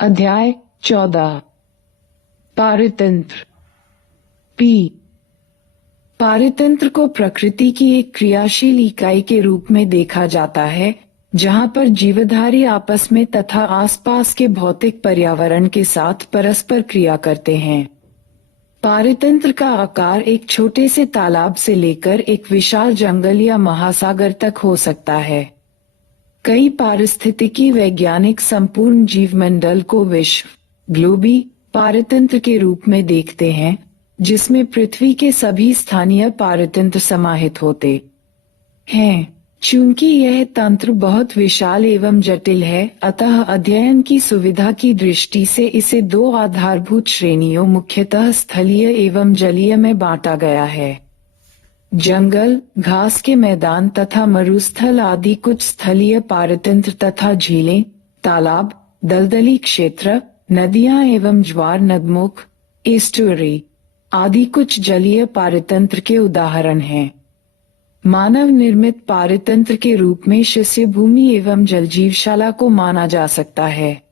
अध्याय 14 पारितंत्र। पारितंत्र को प्रकृति की एक क्रियाशील इकाई के रूप में देखा जाता है, जहां पर जीवधारी आपस में तथा आसपास के भौतिक पर्यावरण के साथ परस्पर क्रिया करते हैं। पारितंत्र का आकार एक छोटे से तालाब से लेकर एक विशाल जंगल या महासागर तक हो सकता है। कई पारिस्थितिकी वैज्ञानिक संपूर्ण जीवमंडल को विश्व ग्लोबी पारितंत्र के रूप में देखते हैं, जिसमें पृथ्वी के सभी स्थानीय पारितंत्र समाहित होते हैं। चूंकि यह तंत्र बहुत विशाल एवं जटिल है, अतः अध्ययन की सुविधा की दृष्टि से इसे दो आधारभूत श्रेणियों मुख्यतः स्थलीय एवं जलीय में बांटा गया है। जंगल, घास के मैदान तथा मरुस्थल आदि कुछ स्थलीय पारितंत्र तथा झीलें, तालाब, दलदली क्षेत्र, नदियां एवं ज्वार नदमुख, एस्टुअरी आदि कुछ जलीय पारितंत्र के उदाहरण हैं। मानव निर्मित पारितंत्र के रूप में शस्य भूमि एवं जलजीवशाला को माना जा सकता है।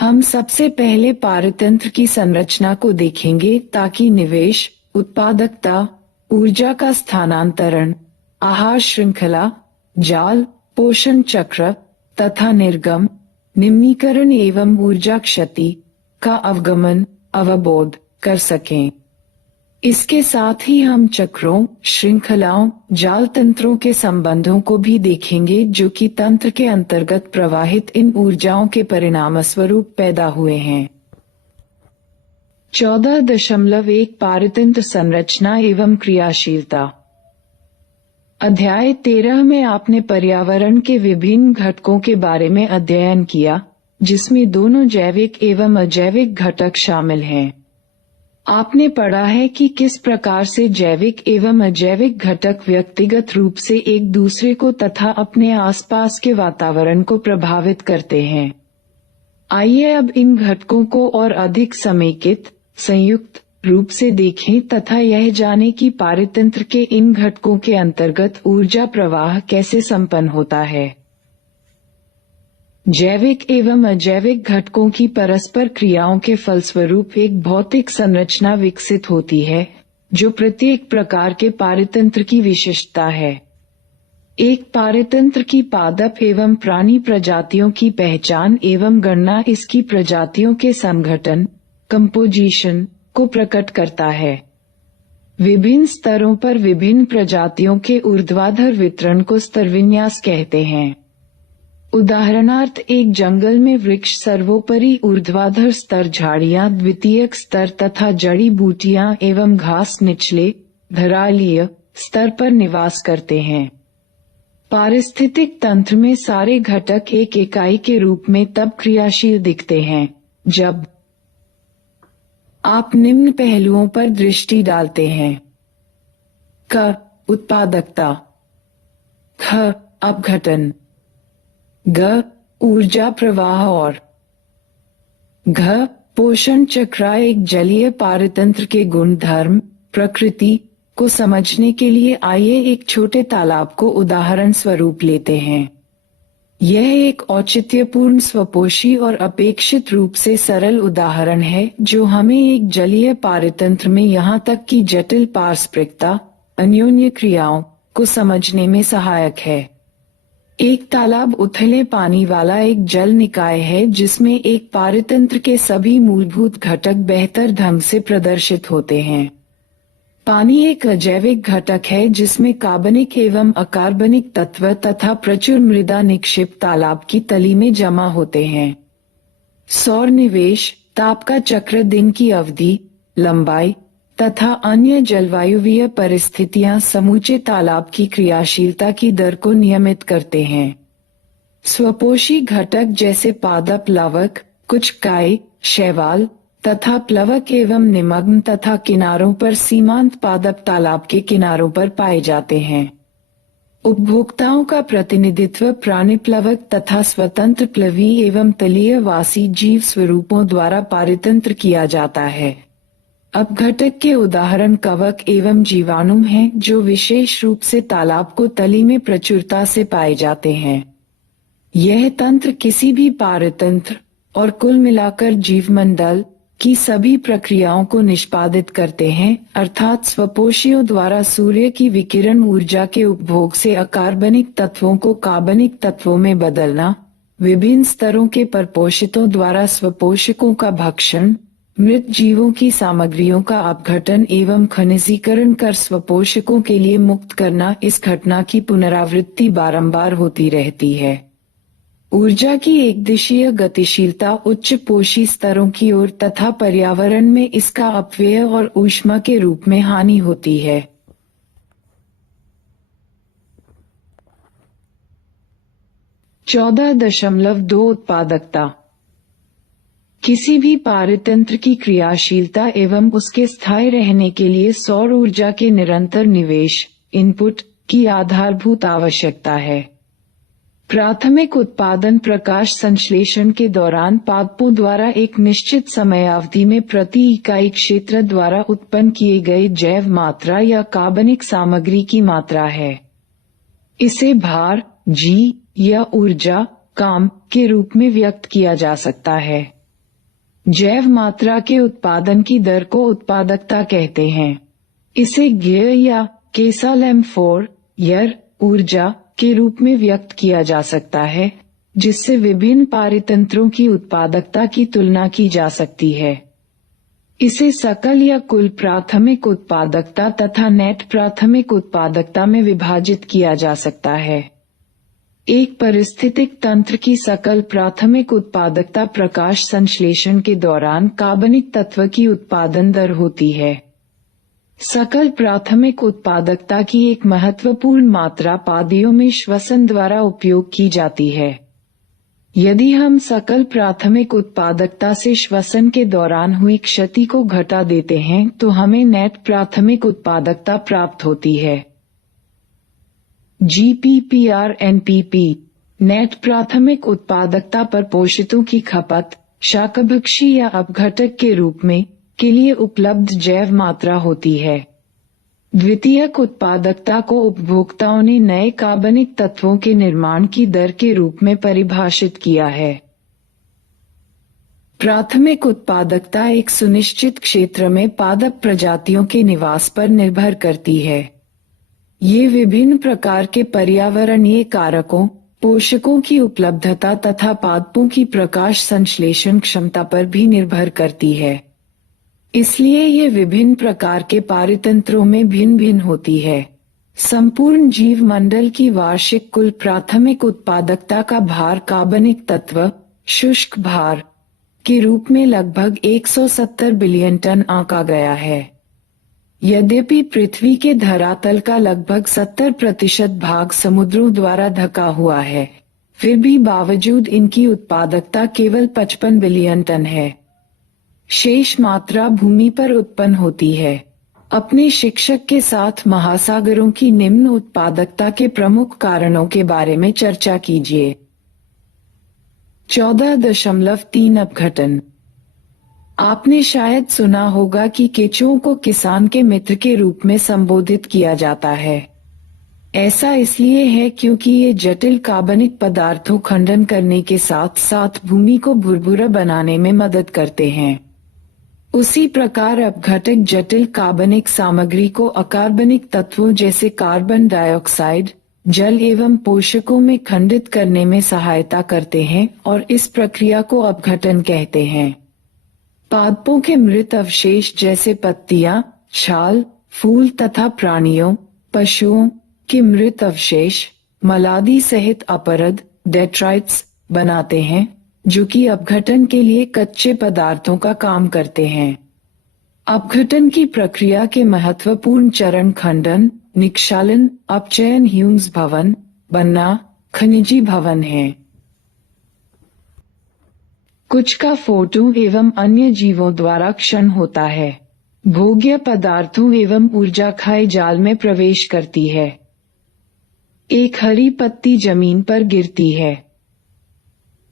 हम सबसे पहले पारितंत्र की संरचना को देखेंगे ताकि निवेश, उत्पादकता, ऊर्जा का स्थानांतरण, आहार श्रृंखला, जाल, पोषण चक्र तथा निर्गम, निम्नीकरण एवं ऊर्जा क्षति का अवबोध कर सकें। इसके साथ ही हम चक्रों, श्रृंखलाओं, जाल तंत्रों के संबंधों को भी देखेंगे, जो कि तंत्र के अंतर्गत प्रवाहित इन ऊर्जाओं के परिणामस्वरूप पैदा हुए हैं। 14.1 पारितंत्र संरचना एवं क्रियाशीलता। अध्याय 13 में आपने पर्यावरण के विभिन्न घटकों के बारे में अध्ययन किया, जिसमें दोनों जैविक एवं अजैविक घटक शामिल हैं। आपने पढ़ा है कि किस प्रकार से जैविक एवं अजैविक घटक व्यक्तिगत रूप से एक दूसरे को तथा अपने आसपास के वातावरण को प्रभावित करते हैं। आइए अब इन घटकों को और अधिक समेकित, संयुक्त रूप से देखें तथा यह जाने कि पारितंत्र के इन घटकों के अंतर्गत ऊर्जा प्रवाह कैसे संपन्न होता है। जैविक एवं अजैविक घटकों की परस्पर क्रियाओं के फलस्वरूप एक भौतिक संरचना विकसित होती है, जो प्रत्येक प्रकार के पारितंत्र की विशिष्टता है। एक पारितंत्र की पादप एवं प्राणी प्रजातियों की पहचान एवं गणना इसकी प्रजातियों के संगठन, कंपोजिशन को प्रकट करता है। विभिन्न स्तरों पर विभिन्न प्रजातियों के ऊर्ध्वाधर वितरण को स्तरविन्यास कहते हैं। उदाहरणार्थ, एक जंगल में वृक्ष सर्वोपरि ऊर्ध्वाधर स्तर, झाड़ियां द्वितीयक स्तर तथा जड़ी बूटियां एवं घास निचले धरालीय स्तर पर निवास करते हैं। पारिस्थितिक तंत्र में सारे घटक एक इकाई के रूप में तब क्रियाशील दिखते हैं जब आप निम्न पहलुओं पर दृष्टि डालते हैं। क. उत्पादकता, ख. अपघटन, ग. ऊर्जा प्रवाह और घ. पोषण चक्र। एक जलीय पारितंत्र के गुण धर्म प्रकृति को समझने के लिए आइए एक छोटे तालाब को उदाहरण स्वरूप लेते हैं। यह एक औचित्यपूर्ण, स्वपोषी और अपेक्षित रूप से सरल उदाहरण है, जो हमें एक जलीय पारितंत्र में यहाँ तक कि जटिल पारस्परिकता, अन्योन्य क्रियाओं को समझने में सहायक है। एक तालाब उथले पानी वाला एक जल निकाय है, जिसमें एक पारितंत्र के सभी मूलभूत घटक बेहतर ढंग से प्रदर्शित होते हैं। पानी एक अजैविक घटक है, जिसमें कार्बनिक एवं अकार्बनिक तत्व तथा प्रचुर मृदा निक्षेप तालाब की तली में जमा होते हैं। सौर निवेश, ताप का चक्र, दिन की अवधि, लंबाई तथा अन्य जलवायुवीय परिस्थितियां समूचे तालाब की क्रियाशीलता की दर को नियमित करते हैं। स्वपोषी घटक जैसे पादप, लवक, कुछ काय, शैवाल तथा प्लवक एवं निमग्न तथा किनारों पर सीमांत पादप तालाब के किनारों पर पाए जाते हैं। उपभोक्ताओं का प्रतिनिधित्व प्राणिप्लवक तथा स्वतंत्र प्लवी एवं तलीय वासी जीव स्वरूपों द्वारा पारितंत्र किया जाता है। अपघटक के उदाहरण कवक एवं जीवाणु हैं, जो विशेष रूप से तालाब को तली में प्रचुरता से पाए जाते हैं। यह तंत्र किसी भी पारितंत्र और कुल मिलाकर जीवमंडल की सभी प्रक्रियाओं को निष्पादित करते हैं, अर्थात स्वपोषियों द्वारा सूर्य की विकिरण ऊर्जा के उपभोग से अकार्बनिक तत्वों को कार्बनिक तत्वों में बदलना, विभिन्न स्तरों के परपोषितों द्वारा स्वपोषकों का भक्षण, मृत जीवों की सामग्रियों का अपघटन एवं खनिजीकरण कर स्वपोषकों के लिए मुक्त करना, इस घटना की पुनरावृत्ति बारंबार होती रहती है। ऊर्जा की एकदिशीय गतिशीलता उच्च पोषी स्तरों की ओर तथा पर्यावरण में इसका अपव्यय और ऊष्मा के रूप में हानि होती है। 14.2 उत्पादकता। किसी भी पारतंत्र की क्रियाशीलता एवं उसके स्थायी रहने के लिए सौर ऊर्जा के निरंतर निवेश इनपुट की आधारभूत आवश्यकता है। प्राथमिक उत्पादन प्रकाश संश्लेषण के दौरान पादपों द्वारा एक निश्चित समयावधि में प्रति इकाई क्षेत्र द्वारा उत्पन्न किए गए जैव मात्रा या कार्बनिक सामग्री की मात्रा है। इसे भार जी या ऊर्जा काम के रूप में व्यक्त किया जा सकता है। जैव मात्रा के उत्पादन की दर को उत्पादकता कहते हैं। इसे गियर या केसालम-4 यर ऊर्जा के रूप में व्यक्त किया जा सकता है, जिससे विभिन्न पारतंत्रों की उत्पादकता की तुलना की जा सकती है। इसे सकल या कुल प्राथमिक उत्पादकता तथा नेट प्राथमिक उत्पादकता में विभाजित किया जा सकता है। एक पारिस्थितिक तंत्र की सकल प्राथमिक उत्पादकता प्रकाश संश्लेषण के दौरान कार्बनिक तत्व की उत्पादन दर होती है। सकल प्राथमिक उत्पादकता की एक महत्वपूर्ण मात्रा पादियों में श्वसन द्वारा उपयोग की जाती है। यदि हम सकल प्राथमिक उत्पादकता से श्वसन के दौरान हुई क्षति को घटा देते हैं तो हमें नेट प्राथमिक उत्पादकता प्राप्त होती है। GPPRNPP नेट प्राथमिक उत्पादकता पर पोषितों की खपत शाकभक्षी या अपघटक के रूप में के लिए उपलब्ध जैव मात्रा होती है। द्वितीयक उत्पादकता को उपभोक्ताओं ने नए कार्बनिक तत्वों के निर्माण की दर के रूप में परिभाषित किया है। प्राथमिक उत्पादकता एक सुनिश्चित क्षेत्र में पादप प्रजातियों के निवास पर निर्भर करती है। ये विभिन्न प्रकार के पर्यावरणीय कारकों, पोषकों की उपलब्धता तथा पादपों की प्रकाश संश्लेषण क्षमता पर भी निर्भर करती है। इसलिए ये विभिन्न प्रकार के पारतंत्रों में भिन्न भिन्न होती है। संपूर्ण जीव मंडल की वार्षिक कुल प्राथमिक उत्पादकता का भार कार्बनिक तत्व शुष्क भार के रूप में लगभग 170 बिलियन टन आंका गया है। यद्यपि पृथ्वी के धरातल का लगभग 70% भाग समुद्रों द्वारा ढका हुआ है, फिर भी बावजूद इनकी उत्पादकता केवल 55 बिलियन टन है। शेष मात्रा भूमि पर उत्पन्न होती है। अपने शिक्षक के साथ महासागरों की निम्न उत्पादकता के प्रमुख कारणों के बारे में चर्चा कीजिए। 14.3 अपघटन। आपने शायद सुना होगा कि केंचुओं को किसान के मित्र के रूप में संबोधित किया जाता है। ऐसा इसलिए है क्योंकि ये जटिल कार्बनिक पदार्थों खंडन करने के साथ साथ भूमि को भुरभुरा बनाने में मदद करते हैं। उसी प्रकार अपघटक जटिल कार्बनिक सामग्री को अकार्बनिक तत्वों जैसे कार्बन डाइऑक्साइड, जल एवं पोषकों में खंडित करने में सहायता करते हैं और इस प्रक्रिया को अपघटन कहते हैं। पादपों के मृत अवशेष जैसे पत्तियां, छाल, फूल तथा प्राणियों, पशुओं के मृत अवशेष मलादि सहित अपरद डेट्राइट्स बनाते हैं, जो कि अपघटन के लिए कच्चे पदार्थों का काम करते हैं। अपघटन की प्रक्रिया के महत्वपूर्ण चरण खंडन, निक्षालन, अपचयन, ह्यूम्स भवन बनना, खनिजी भवन है। कुछ का फोटो एवं अन्य जीवों द्वारा क्षरण होता है। भोग्य पदार्थों एवं ऊर्जा खाए जाल में प्रवेश करती है। एक हरी पत्ती जमीन पर गिरती है।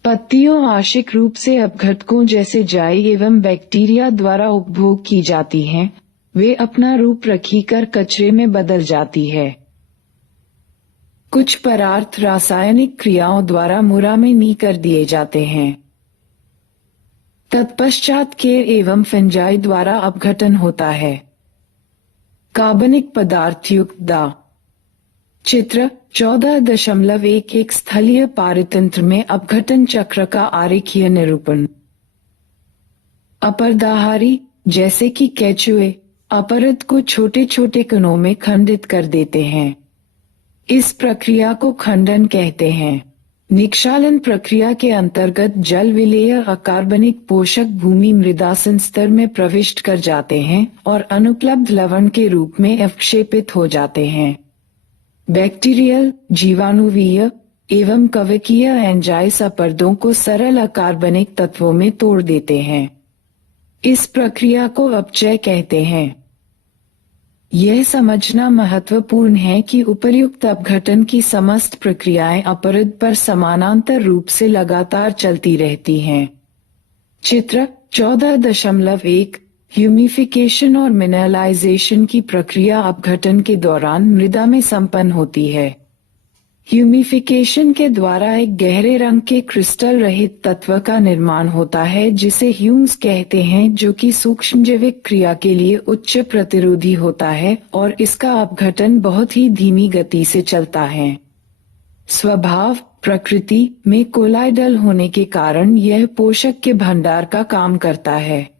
पत्तियों आंशिक रूप से अपघटकों जैसे जाई एवं बैक्टीरिया द्वारा उपभोग की जाती हैं। वे अपना रूप रखीकर कचरे में बदल जाती है। कुछ पदार्थ रासायनिक क्रियाओं द्वारा मुरा में नी कर दिए जाते हैं। तत्पश्चात केर एवं फंजाई द्वारा अपघटन होता है। कार्बनिक पदार्थ युक्त दा। चित्र 14.11 स्थलीय पारतंत्र में अपघटन चक्र का आरेखीय निरूपण। अपरदाहारी जैसे कि केंचुए अपरद को छोटे छोटे कणों में खंडित कर देते हैं। इस प्रक्रिया को खंडन कहते हैं। निक्षालन प्रक्रिया के अंतर्गत जल विलेय अकार्बनिक पोषक भूमि मृदासन स्तर में प्रविष्ट कर जाते हैं और अनुपलब्ध लवण के रूप में अवक्षेपित हो जाते हैं। बैक्टीरियल, जीवाणुवीय एवं कवकीय एंजाइम्स अपरदों को सरल अकार्बनिक तत्वों में तोड़ देते हैं। इस प्रक्रिया को अपचय कहते हैं। यह समझना महत्वपूर्ण है कि उपर्युक्त अपघटन की समस्त प्रक्रियाएं अपरद पर समानांतर रूप से लगातार चलती रहती हैं। चित्र 14.1 ह्यूमिफिकेशन और मिनरलाइजेशन की प्रक्रिया अपघटन के दौरान मृदा में संपन्न होती है। ह्यूमिफिकेशन के द्वारा एक गहरे रंग के क्रिस्टल रहित तत्व का निर्माण होता है जिसे ह्यूम्स कहते हैं, जो कि सूक्ष्मजैविक क्रिया के लिए उच्च प्रतिरोधी होता है और इसका अपघटन बहुत ही धीमी गति से चलता है। स्वभाव प्रकृति में कोलाइडल होने के कारण यह पोषक के भंडार का काम करता है।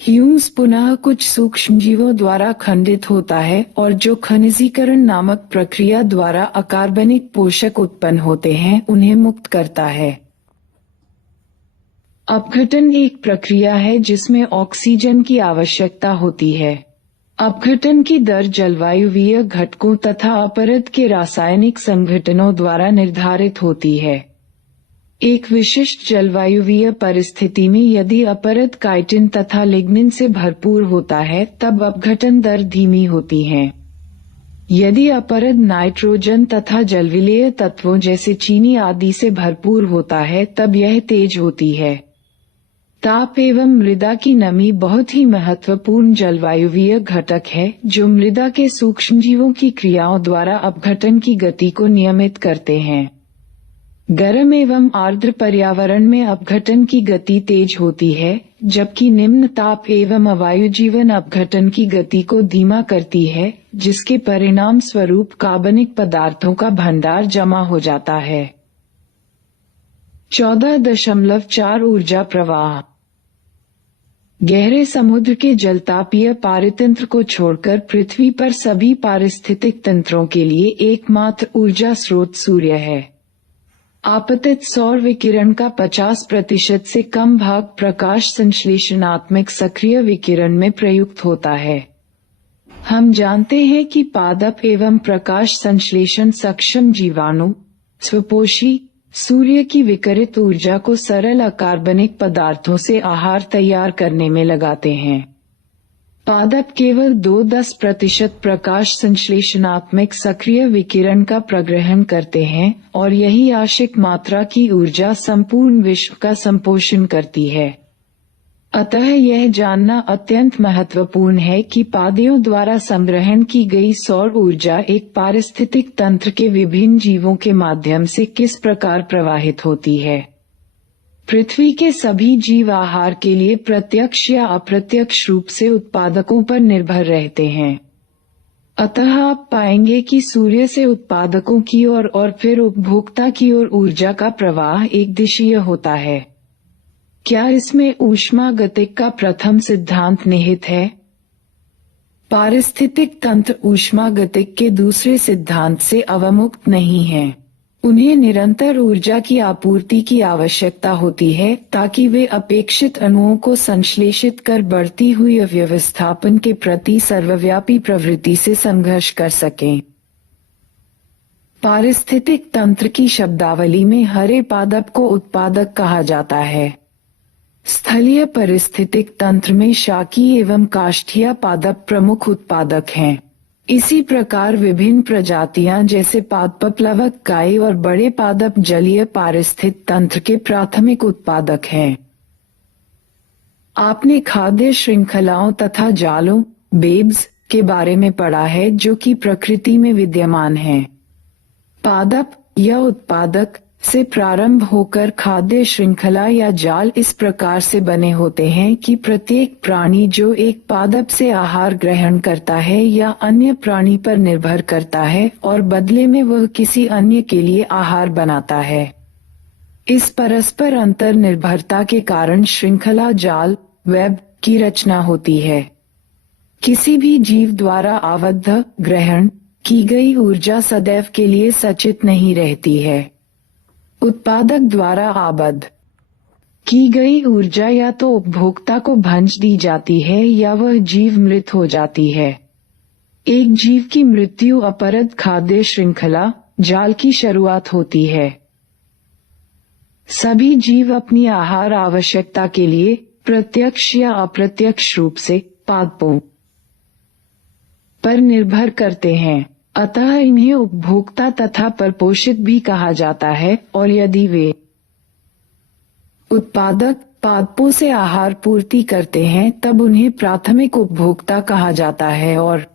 ह्यूम्स पुनः कुछ सूक्ष्मजीवों द्वारा खंडित होता है और जो खनिजीकरण नामक प्रक्रिया द्वारा अकार्बनिक पोषक उत्पन्न होते हैं उन्हें मुक्त करता है। अपघटन एक प्रक्रिया है जिसमें ऑक्सीजन की आवश्यकता होती है। अपघटन की दर जलवायुवीय घटकों तथा अपरद के रासायनिक संघटनों द्वारा निर्धारित होती है। एक विशिष्ट जलवायुवीय परिस्थिति में यदि अपरद काइटिन तथा लिग्निन से भरपूर होता है तब अपघटन दर धीमी होती है। यदि अपरद नाइट्रोजन तथा जलविलेय तत्वों जैसे चीनी आदि से भरपूर होता है तब यह तेज होती है। ताप एवं मृदा की नमी बहुत ही महत्वपूर्ण जलवायुवीय घटक है जो मृदा के सूक्ष्मजीवों की क्रियाओं द्वारा अपघटन की गति को नियमित करते हैं। गर्म एवं आर्द्र पर्यावरण में अपघटन की गति तेज होती है, जबकि निम्न ताप एवं अवायु जीवन अपघटन की गति को धीमा करती है, जिसके परिणाम स्वरूप कार्बनिक पदार्थों का भंडार जमा हो जाता है। 14.4 ऊर्जा प्रवाह। गहरे समुद्र के जलतापीय पारितंत्र को छोड़कर पृथ्वी पर सभी पारिस्थितिक तंत्रों के लिए एकमात्र ऊर्जा स्रोत सूर्य है। आपतित सौर विकिरण का 50% से कम भाग प्रकाश संश्लेषणात्मक सक्रिय विकिरण में प्रयुक्त होता है। हम जानते हैं कि पादप एवं प्रकाश संश्लेषण सक्षम जीवाणु स्वपोषी सूर्य की विकिरित ऊर्जा को सरल अकार्बनिक पदार्थों से आहार तैयार करने में लगाते हैं। पादप केवल 2-10% प्रकाश संश्लेषणात्मक सक्रिय विकिरण का प्रग्रहण करते हैं और यही आवश्यक मात्रा की ऊर्जा संपूर्ण विश्व का संपोषण करती है। अतः यह जानना अत्यंत महत्वपूर्ण है कि पादियों द्वारा संग्रहण की गई सौर ऊर्जा एक पारिस्थितिक तंत्र के विभिन्न जीवों के माध्यम से किस प्रकार प्रवाहित होती है। पृथ्वी के सभी जीव आहार के लिए प्रत्यक्ष या अप्रत्यक्ष रूप से उत्पादकों पर निर्भर रहते हैं। अतः आप पाएंगे कि सूर्य से उत्पादकों की ओर और फिर उपभोक्ता की ओर ऊर्जा का प्रवाह एक दिशीय होता है। क्या इसमें ऊष्मागतिक का प्रथम सिद्धांत निहित है? पारिस्थितिक तंत्र ऊष्मागतिक के दूसरे सिद्धांत से अवमुक्त नहीं है। उन्हें निरंतर ऊर्जा की आपूर्ति की आवश्यकता होती है ताकि वे अपेक्षित अणुओं को संश्लेषित कर बढ़ती हुई अव्यवस्थापन के प्रति सर्वव्यापी प्रवृत्ति से संघर्ष कर सकें। पारिस्थितिक तंत्र की शब्दावली में हरे पादप को उत्पादक कहा जाता है। स्थलीय पारिस्थितिक तंत्र में शाकीय एवं काष्ठीय पादप प्रमुख उत्पादक हैं। इसी प्रकार विभिन्न प्रजातियां जैसे पादप प्लवक गाय और बड़े पादप जलीय पारिस्थितिक तंत्र के प्राथमिक उत्पादक हैं। आपने खाद्य श्रृंखलाओं तथा जालों वेब्स के बारे में पढ़ा है जो कि प्रकृति में विद्यमान हैं। पादप या उत्पादक से प्रारंभ होकर खाद्य श्रृंखला या जाल इस प्रकार से बने होते हैं कि प्रत्येक प्राणी जो एक पादप से आहार ग्रहण करता है या अन्य प्राणी पर निर्भर करता है और बदले में वह किसी अन्य के लिए आहार बनाता है। इस परस्पर अंतर निर्भरता के कारण श्रृंखला जाल वेब की रचना होती है। किसी भी जीव द्वारा आबद्ध ग्रहण की गई ऊर्जा सदैव के लिए सचित नहीं रहती है। उत्पादक द्वारा आबद्ध की गई ऊर्जा या तो उपभोक्ता को भंज दी जाती है या वह जीव मृत हो जाती है। एक जीव की मृत्यु अपरद खाद्य श्रृंखला जाल की शुरुआत होती है। सभी जीव अपनी आहार आवश्यकता के लिए प्रत्यक्ष या अप्रत्यक्ष रूप से पादपों पर निर्भर करते हैं, अतः इन्हें उपभोक्ता तथा परपोषित भी कहा जाता है। और यदि वे उत्पादक पादपों से आहार पूर्ति करते हैं तब उन्हें प्राथमिक उपभोक्ता कहा जाता है। और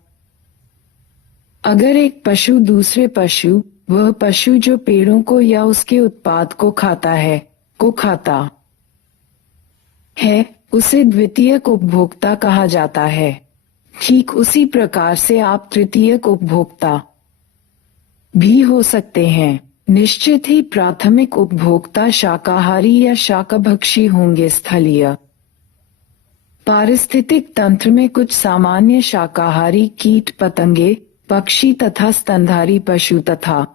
अगर एक पशु दूसरे पशु, वह पशु जो पेड़ों को या उसके उत्पाद को खाता है, उसे द्वितीयक उपभोक्ता कहा जाता है। ठीक उसी प्रकार से आप तृतीयक उपभोक्ता भी हो सकते हैं। निश्चित ही प्राथमिक उपभोक्ता शाकाहारी या शाकभक्षी होंगे। स्थलीय पारिस्थितिक तंत्र में कुछ सामान्य शाकाहारी कीट पतंगे, पक्षी तथा स्तनधारी पशु तथा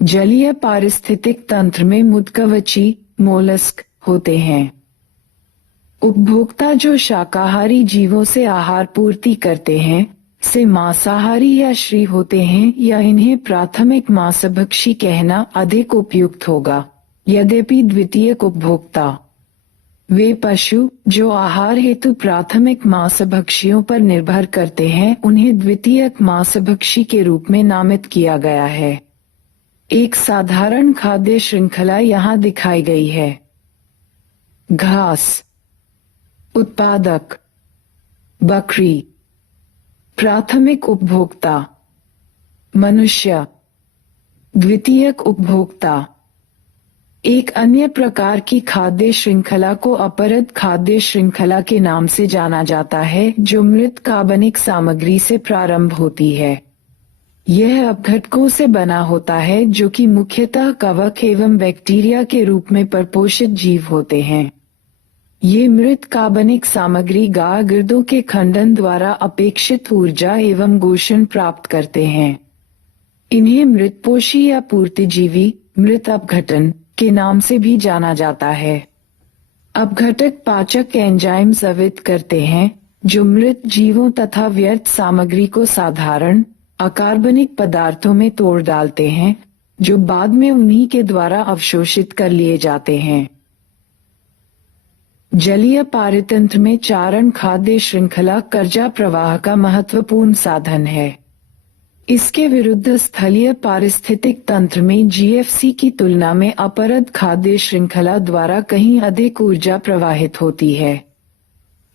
जलीय पारिस्थितिक तंत्र में मुतकवची मोलस्क होते हैं। उपभोक्ता जो शाकाहारी जीवों से आहार पूर्ति करते हैं से मांसाहारी या श्री होते हैं, या इन्हें प्राथमिक मांसभक्षी कहना अधिक उपयुक्त होगा। यद्यपि द्वितीयक उपभोक्ता वे पशु जो आहार हेतु प्राथमिक मांसभक्षियों पर निर्भर करते हैं, उन्हें द्वितीयक मांसभक्षी के रूप में नामित किया गया है। एक साधारण खाद्य श्रृंखला यहाँ दिखाई गई है। घास उत्पादक बकरी, प्राथमिक उपभोक्ता मनुष्य, द्वितीयक उपभोक्ता। एक अन्य प्रकार की खाद्य श्रृंखला को अपरद खाद्य श्रृंखला के नाम से जाना जाता है, जो मृत कार्बनिक सामग्री से प्रारंभ होती है। यह अपघटकों से बना होता है जो कि मुख्यतः कवक एवं बैक्टीरिया के रूप में परपोषित जीव होते हैं। ये मृत कार्बनिक सामग्री गिरदों के खंडन द्वारा अपेक्षित ऊर्जा एवं पोषण प्राप्त करते हैं। इन्हें मृतपोषी या पूर्तिजीवी मृत अपघटन के नाम से भी जाना जाता है। अपघटक पाचक एंजाइम स्रावित करते हैं जो मृत जीवों तथा व्यर्थ सामग्री को साधारण अकार्बनिक पदार्थों में तोड़ डालते हैं, जो बाद में उन्हीं के द्वारा अवशोषित कर लिए जाते हैं। जलीय पारितंत्र में चारण खाद्य श्रृंखला कर्जा प्रवाह का महत्वपूर्ण साधन है। इसके विरुद्ध स्थलीय पारिस्थितिक तंत्र में जीएफसी की तुलना में अपरद खाद्य श्रृंखला द्वारा कहीं अधिक ऊर्जा प्रवाहित होती है।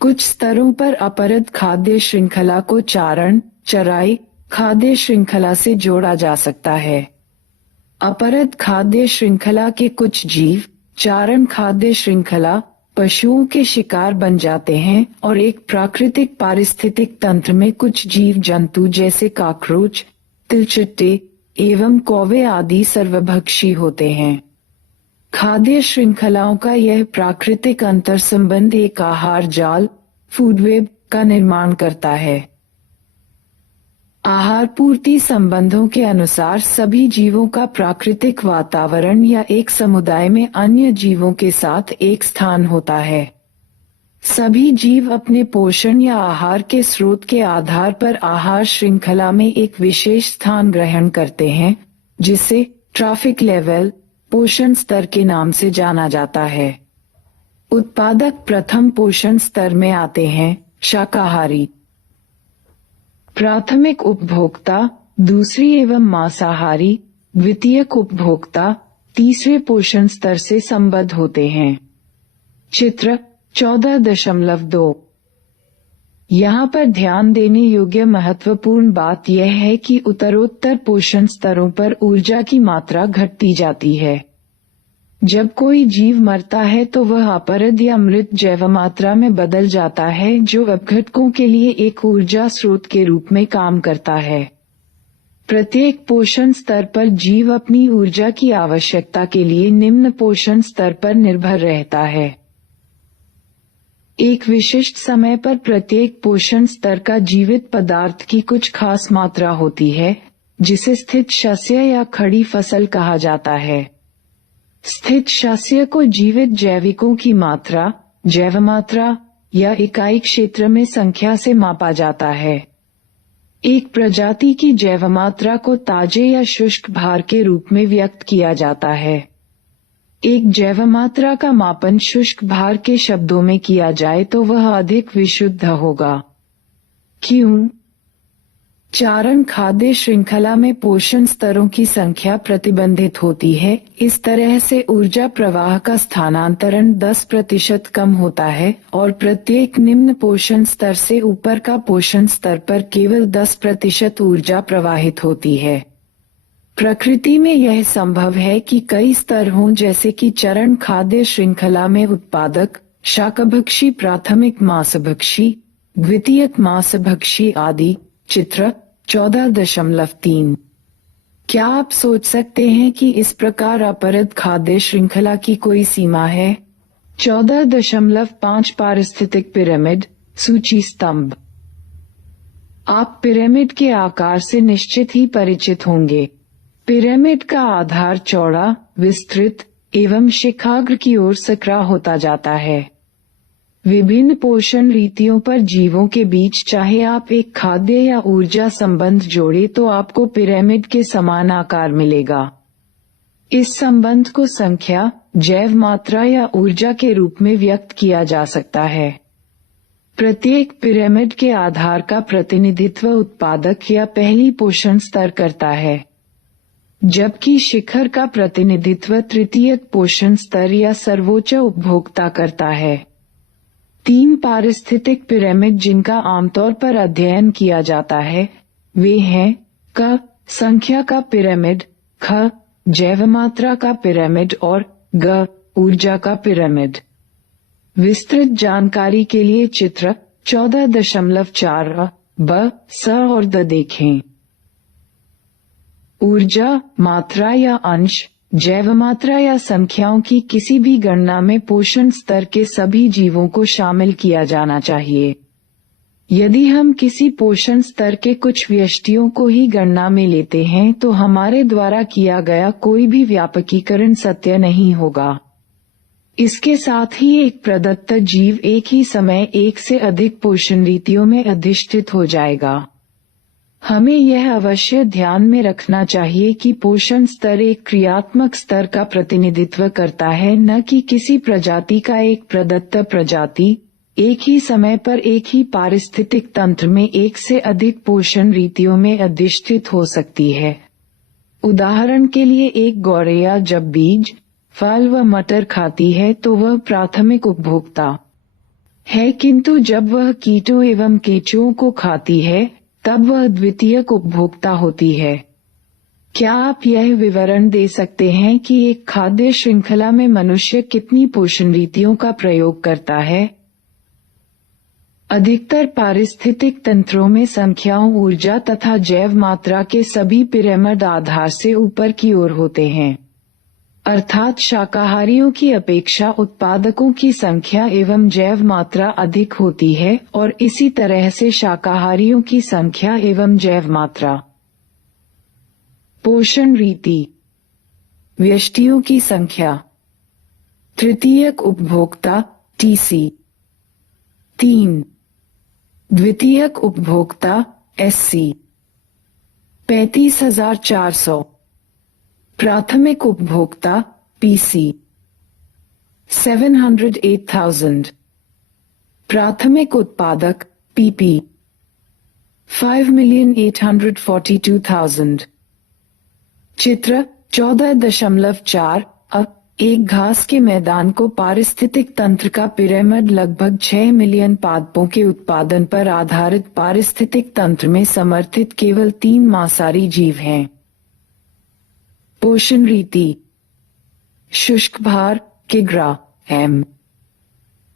कुछ स्तरों पर अपरद खाद्य श्रृंखला को चारण चराई खाद्य श्रृंखला से जोड़ा जा सकता है। अपरद खाद्य श्रृंखला के कुछ जीव चारण खाद्य श्रृंखला पशुओं के शिकार बन जाते हैं, और एक प्राकृतिक पारिस्थितिक तंत्र में कुछ जीव जंतु जैसे कॉकरोच, तिलचट्टे एवं कौवे आदि सर्वभक्षी होते हैं। खाद्य श्रृंखलाओं का यह प्राकृतिक अंतर्संबंध एक आहार जाल फूडवेब का निर्माण करता है। आहार पूर्ति संबंधों के अनुसार सभी जीवों का प्राकृतिक वातावरण या एक समुदाय में अन्य जीवों के साथ एक स्थान होता है। सभी जीव अपने पोषण या आहार के स्रोत के आधार पर आहार श्रृंखला में एक विशेष स्थान ग्रहण करते हैं, जिसे ट्रॉफिक लेवल पोषण स्तर के नाम से जाना जाता है। उत्पादक प्रथम पोषण स्तर में आते हैं शाकाहारी, प्राथमिक उपभोक्ता दूसरी एवं मांसाहारी, द्वितीयक उपभोक्ता तीसरे पोषण स्तर से संबद्ध होते हैं। चित्र 14.2 यहाँ पर ध्यान देने योग्य महत्वपूर्ण बात यह है कि उत्तरोत्तर पोषण स्तरों पर ऊर्जा की मात्रा घटती जाती है। जब कोई जीव मरता है तो वह अपरद या मृत जैव मात्रा में बदल जाता है, जो अपघटकों के लिए एक ऊर्जा स्रोत के रूप में काम करता है। प्रत्येक पोषण स्तर पर जीव अपनी ऊर्जा की आवश्यकता के लिए निम्न पोषण स्तर पर निर्भर रहता है। एक विशिष्ट समय पर प्रत्येक पोषण स्तर का जीवित पदार्थ की कुछ खास मात्रा होती है, जिसे स्थित शस्य या खड़ी फसल कहा जाता है। स्थित शस्य को जीवित जैविकों की मात्रा, जैव मात्रा या इकाई क्षेत्र में संख्या से मापा जाता है। एक प्रजाति की जैव मात्रा को ताजे या शुष्क भार के रूप में व्यक्त किया जाता है। एक जैव मात्रा का मापन शुष्क भार के शब्दों में किया जाए तो वह अधिक विशुद्ध होगा। क्यों? चारण खाद्य श्रृंखला में पोषण स्तरों की संख्या प्रतिबंधित होती है। इस तरह से ऊर्जा प्रवाह का स्थानांतरण 10% कम होता है और प्रत्येक निम्न पोषण स्तर से ऊपर का पोषण स्तर पर केवल 10% ऊर्जा प्रवाहित होती है। प्रकृति में यह संभव है कि कई स्तर हों, जैसे कि चरण खाद्य श्रृंखला में उत्पादक, शाकभक्षी, प्राथमिक मांसभक्षी, द्वितीयक मांसभक्षी आदि। चित्र 14.3। क्या आप सोच सकते हैं कि इस प्रकार अपरद खाद्य श्रृंखला की कोई सीमा है? 14.5 पारिस्थितिक पिरामिड सूची स्तंभ। आप पिरामिड के आकार से निश्चित ही परिचित होंगे। पिरामिड का आधार चौड़ा, विस्तृत एवं शिखाग्र की ओर सकरा होता जाता है। विभिन्न पोषण रीतियों पर जीवों के बीच चाहे आप एक खाद्य या ऊर्जा संबंध जोड़े तो आपको पिरामिड के समान आकार मिलेगा। इस संबंध को संख्या, जैव मात्रा या ऊर्जा के रूप में व्यक्त किया जा सकता है। प्रत्येक पिरामिड के आधार का प्रतिनिधित्व उत्पादक या पहली पोषण स्तर करता है, जबकि शिखर का प्रतिनिधित्व तृतीयक पोषण स्तर या सर्वोच्च उपभोक्ता करता है। 3 पारिस्थितिक पिरामिड जिनका आमतौर पर अध्ययन किया जाता है वे हैं क संख्या का पिरामिड, ख जैव मात्रा का पिरामिड और ग ऊर्जा का पिरामिड। विस्तृत जानकारी के लिए चित्र 14.4 ब, स और द देखें। ऊर्जा, मात्रा या अंश, जैव मात्रा या संख्याओं की किसी भी गणना में पोषण स्तर के सभी जीवों को शामिल किया जाना चाहिए। यदि हम किसी पोषण स्तर के कुछ व्यष्टियों को ही गणना में लेते हैं तो हमारे द्वारा किया गया कोई भी व्यापकीकरण सत्य नहीं होगा। इसके साथ ही एक प्रदत्त जीव एक ही समय एक से अधिक पोषण रीतियों में अधिष्ठित हो जाएगा। हमें यह अवश्य ध्यान में रखना चाहिए कि पोषण स्तर एक क्रियात्मक स्तर का प्रतिनिधित्व करता है, न कि किसी प्रजाति का एक प्रदत्त प्रजाति एक ही समय पर एक ही पारिस्थितिक तंत्र में एक से अधिक पोषण रीतियों में अधिष्ठित हो सकती है। उदाहरण के लिए एक गौरैया जब बीज, फल व मटर खाती है तो वह प्राथमिक उपभोक्ता है, किंतु जब वह कीटों एवं केंचुओं को खाती है तब वह द्वितीयक उपभोक्ता होती है। क्या आप यह विवरण दे सकते हैं कि एक खाद्य श्रृंखला में मनुष्य कितनी पोषण रीतियों का प्रयोग करता है? अधिकतर पारिस्थितिक तंत्रों में संख्याओं, ऊर्जा तथा जैव मात्रा के सभी पिरामिड आधार से ऊपर की ओर होते हैं, अर्थात शाकाहारियों की अपेक्षा उत्पादकों की संख्या एवं जैव मात्रा अधिक होती है और इसी तरह से शाकाहारियों की संख्या एवं जैव मात्रा। पोषण रीति, व्यष्टियों की संख्या, तृतीयक उपभोक्ता TC 3, द्वितीयक उपभोक्ता SC 35,400, प्राथमिक उपभोक्ता PC 708,000, प्राथमिक उत्पादक PP 5,842,000। चित्र 14.4 अब एक घास के मैदान को पारिस्थितिक तंत्र का पिरामिड लगभग 6 मिलियन पादपों के उत्पादन पर आधारित पारिस्थितिक तंत्र में समर्थित केवल 3 मांसाहारी जीव हैं। पोषण रीति। शुष्क भार किग्रा एम।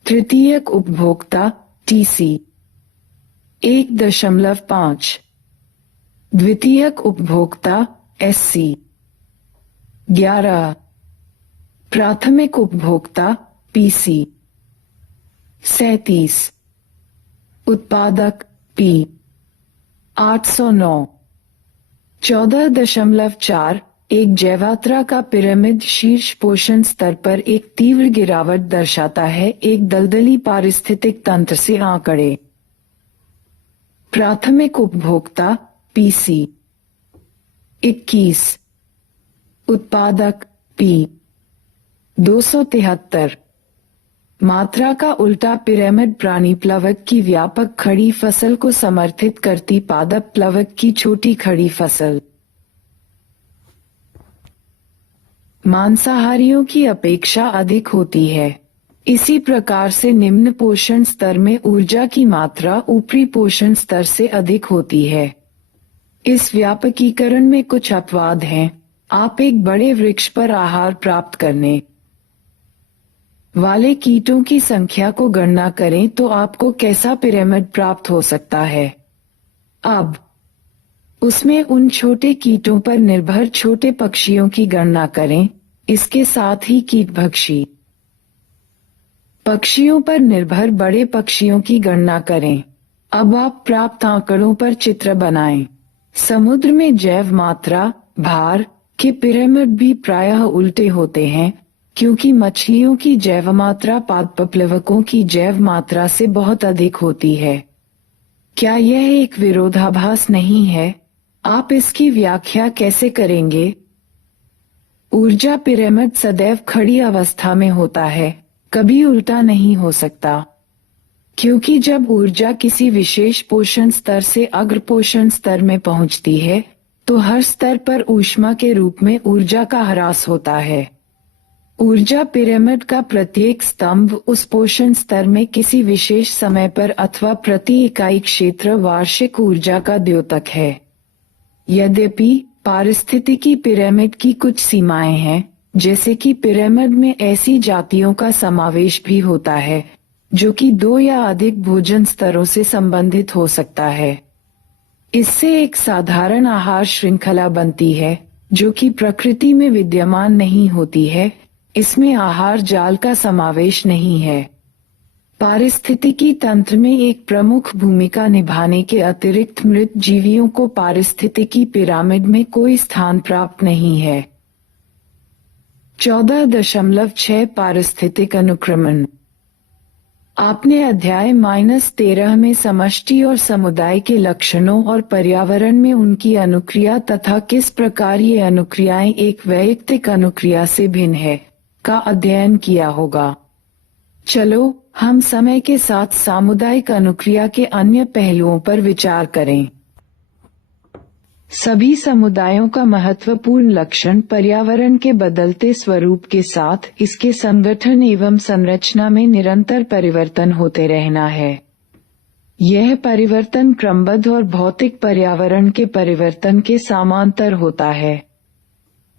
तृतीयक उपभोक्ता टीसी 1.5। द्वितीयक उपभोक्ता एससी 11। प्राथमिक उपभोक्ता पीसी 37। उत्पादक पी 809। 14.4। एक जैवात्रा का पिरामिड शीर्ष पोषण स्तर पर एक तीव्र गिरावट दर्शाता है, एक दलदली पारिस्थितिक तंत्र से आंकड़े। प्राथमिक उपभोक्ता पीसी 21। उत्पादक पी 273। मात्रा का उल्टा पिरामिड प्राणी प्लवक की व्यापक खड़ी फसल को समर्थित करती पादप प्लवक की छोटी खड़ी फसल। मांसाहारियों की अपेक्षा अधिक होती है। इसी प्रकार से निम्न पोषण स्तर में ऊर्जा की मात्रा ऊपरी पोषण स्तर से अधिक होती है। इस व्यापकीकरण में कुछ अपवाद हैं। आप एक बड़े वृक्ष पर आहार प्राप्त करने वाले कीटों की संख्या को गणना करें तो आपको कैसा पिरामिड प्राप्त हो सकता है। अब उसमें उन छोटे कीटों पर निर्भर छोटे पक्षियों की गणना करें, इसके साथ ही कीटभक्षी पक्षियों पर निर्भर बड़े पक्षियों की गणना करें। अब आप प्राप्त आंकड़ों पर चित्र बनाएं। समुद्र में जैव मात्रा भार के पिरामिड भी प्रायः उल्टे होते हैं, क्योंकि मछलियों की जैव मात्रा पादप्लवकों की जैव मात्रा से बहुत अधिक होती है। क्या यह एक विरोधाभास नहीं है? आप इसकी व्याख्या कैसे करेंगे? ऊर्जा पिरामिड सदैव खड़ी अवस्था में होता है, कभी उल्टा नहीं हो सकता, क्योंकि जब ऊर्जा किसी विशेष पोषण स्तर से अग्र पोषण स्तर में पहुंचती है तो हर स्तर पर ऊष्मा के रूप में ऊर्जा का ह्रास होता है। ऊर्जा पिरामिड का प्रत्येक स्तंभ उस पोषण स्तर में किसी विशेष समय पर अथवा प्रति इकाई क्षेत्र वार्षिक ऊर्जा का द्योतक है। यद्यपि पारिस्थितिकी पिरामिड की कुछ सीमाएं हैं, जैसे कि पिरामिड में ऐसी जातियों का समावेश भी होता है जो कि 2 या अधिक भोजन स्तरों से संबंधित हो सकता है। इससे एक साधारण आहार श्रृंखला बनती है जो कि प्रकृति में विद्यमान नहीं होती है। इसमें आहार जाल का समावेश नहीं है। पारिस्थितिकी तंत्र में एक प्रमुख भूमिका निभाने के अतिरिक्त मृत जीवियों को पारिस्थितिकी पिरामिड में कोई स्थान प्राप्त नहीं है। 14.6 पारिस्थितिक अनुक्रमण। आपने अध्याय -13 में समष्टि और समुदाय के लक्षणों और पर्यावरण में उनकी अनुक्रिया तथा किस प्रकार ये अनुक्रियाएं एक वैयक्तिक अनुक्रिया से भिन्न है का अध्ययन किया होगा। चलो हम समय के साथ सामुदायिक अनुक्रिया के अन्य पहलुओं पर विचार करें। सभी समुदायों का महत्वपूर्ण लक्षण पर्यावरण के बदलते स्वरूप के साथ इसके संगठन एवं संरचना में निरंतर परिवर्तन होते रहना है। यह परिवर्तन क्रमबद्ध और भौतिक पर्यावरण के परिवर्तन के समांतर होता है।